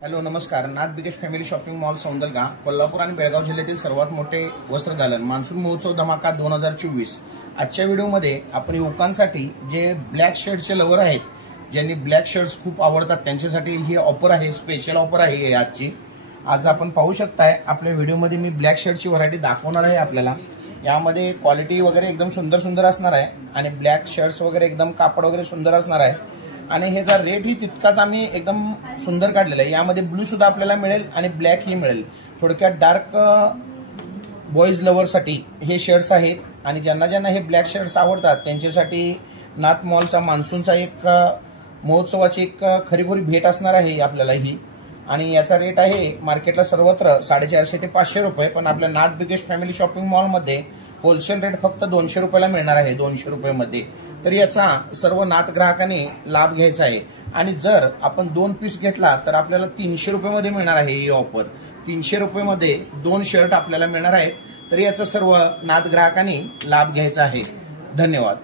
Hello नमस्कार। नाथ बिगेश family shopping mall सौंदलगा Kolhapur आणि बेळगाव जिल्ह्यातील सर्वात मोठे वस्त्र दालन मान्सून महोत्सव धमाका 2024। आजच्या व्हिडिओमध्ये आपण युवकांसाठी जे ब्लॅक शर्टचे लवर आहेत, ज्यांनी ब्लॅक शर्ट्स खूप आवडतात, त्यांच्यासाठी ही ऑफर आहे, स्पेशल ऑफर आहे आजची। आज आपण पाहू शकताय आपल्या व्हिडिओमध्ये मी ब्लॅक शर्टची व्हरायटी दाखवणार आहे आपल्याला। यामध्ये क्वालिटी वगैरे एकदम सुंदर सुंदर असणार आहे आणि ब्लॅक शर्ट्स वगैरे एकदम कापड वगैरे सुंदर असणार आहे आणि ह्याचा रेट ही तितकाच आम्ही एकदम सुंदर काढलेला आहे। यामध्ये ब्लू सुद्धा आपल्याला मिळेल आणि ब्लॅक ही मिळेल। थोडक्यात डार्क बॉयज लव्हरसाठी हे शर्ट्स आहेत आणि ज्यांना ज्यांना हे ब्लॅक शर्ट्स आवडतात त्यांच्यासाठी नाथ मॉलचा मान्सूनचा एक महोत्सवाची एक खरीखुरी भेट असणार आहे आपल्याला ही। आणि याचा रेट आहे मार्केटला सर्वत्र 450 ते 500 रुपये, पण आपल्या नाथ बिगेश फॅमिली शॉपिंग मॉलमध्ये होलसेल रेट फक्त 200 रुपयाला मिळणार आहे, 200 रुपयामध्ये। तर याचा सर्व नाथ ग्राहकांनी लाभ घ्यायचा आहे आणि जर आपण 2 पीस घेतला तर आपल्याला 300 रुपयामध्ये मिळणार आहे ही ऑफर। 300 रुपयामध्ये 2 शर्ट आपल्याला मिळणार आहेत। तर याचा सर्व नाथ ग्राहकांनी लाभ घ्यायचा आहे। धन्यवाद।